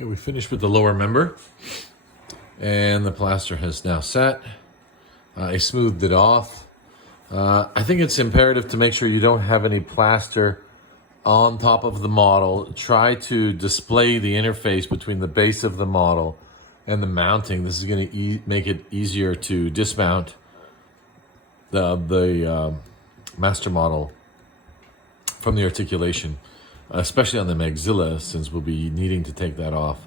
Okay, we finished with the lower member, and the plaster has now set. I smoothed it off. I think it's imperative to make sure you don't have any plaster on top of the model. Try to display the interface between the base of the model and the mounting. This is going to make it easier to dismount the master model from the articulation, especially on the maxilla, since we'll be needing to take that off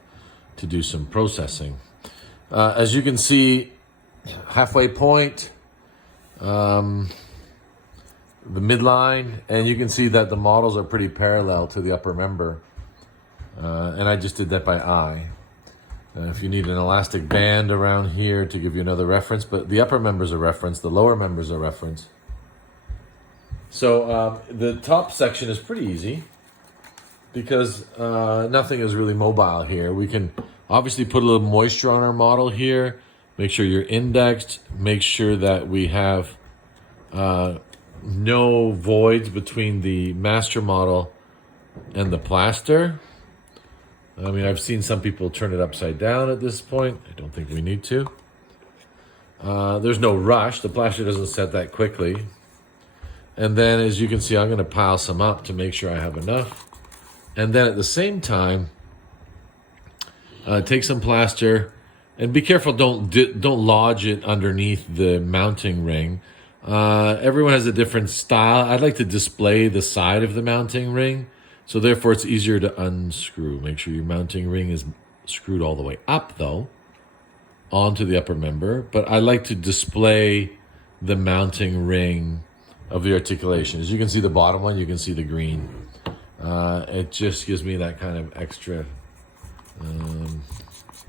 to do some processing. As you can see, halfway point, the midline, and you can see that the models are pretty parallel to the upper member. And I just did that by eye. If you need an elastic band around here to give you another reference, but the upper member's a reference, the lower member's a reference. So the top section is pretty easy because nothing is really mobile here. We can obviously put a little moisture on our model here, make sure you're indexed, make sure that we have no voids between the master model and the plaster. I mean, I've seen some people turn it upside down at this point. I don't think we need to. There's no rush. The plaster doesn't set that quickly. And then, as you can see, I'm going to pile some up to make sure I have enough. And then at the same time, take some plaster and be careful. Don't lodge it underneath the mounting ring. Everyone has a different style. I'd like to display the side of the mounting ring, so therefore it's easier to unscrew. Make sure your mounting ring is screwed all the way up, though, onto the upper member. But I like to display the mounting ring of the articulation. As you can see the bottom one, you can see the green. It just gives me that kind of extra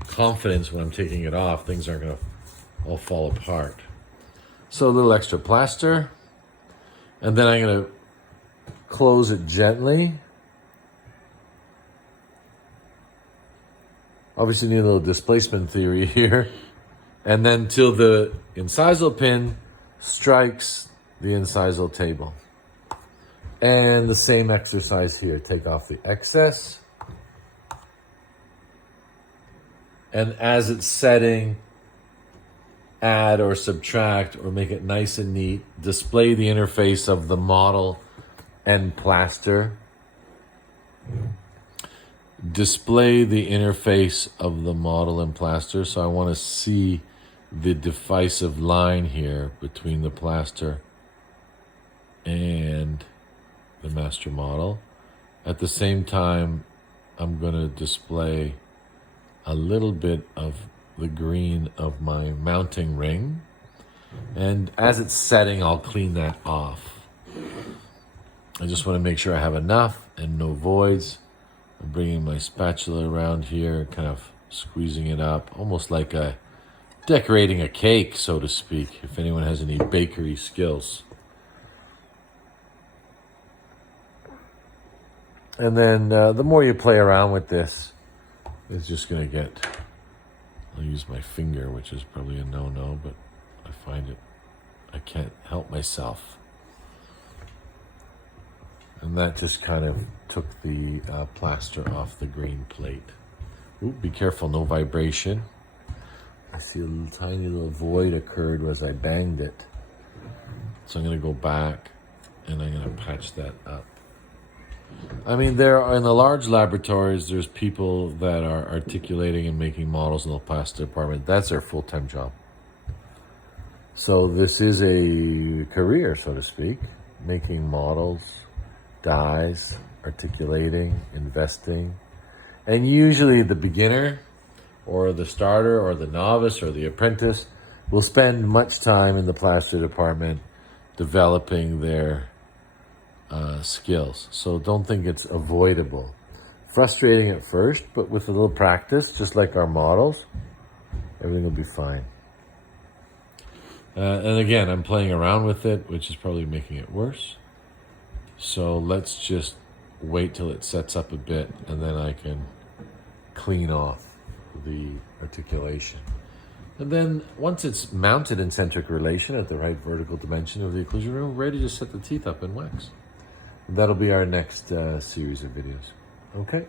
confidence when I'm taking it off. Things aren't going to all fall apart. So a little extra plaster. And then I'm going to close it gently. Obviously need a little displacement theory here. And then till the incisal pin strikes the incisal table. And the same exercise here. Take off the excess. And as it's setting, add or subtract or make it nice and neat. Display the interface of the model and plaster. Display the interface of the model and plaster. So I want to see the divisive line here between the plaster and the master model. At the same time, I'm going to display a little bit of the green of my mounting ring. And as it's setting, I'll clean that off. I just want to make sure I have enough and no voids. I'm bringing my spatula around here, kind of squeezing it up, almost like decorating a cake, so to speak, if anyone has any bakery skills. And then the more you play around with this, it's just going to get... I'll use my finger, which is probably a no-no, but I find it... I can't help myself. And that just kind of took the plaster off the green plate. Ooh, be careful, no vibration. I see a little, tiny little void occurred as I banged it. So I'm going to go back and I'm going to patch that up. I mean, there are, in the large laboratories, there's people that are articulating and making models in the plaster department. That's their full-time job. So this is a career, so to speak, making models, dies, articulating, investing. And usually the beginner or the starter or the novice or the apprentice will spend much time in the plaster department developing their skills. So don't think it's avoidable. Frustrating at first, but with a little practice, just like our models, everything will be fine. And again, I'm playing around with it, which is probably making it worse. So let's just wait till it sets up a bit, and then I can clean off the articulation. And then once it's mounted in centric relation at the right vertical dimension of the occlusion room, we're ready to set the teeth up in wax. And that'll be our next series of videos. Okay?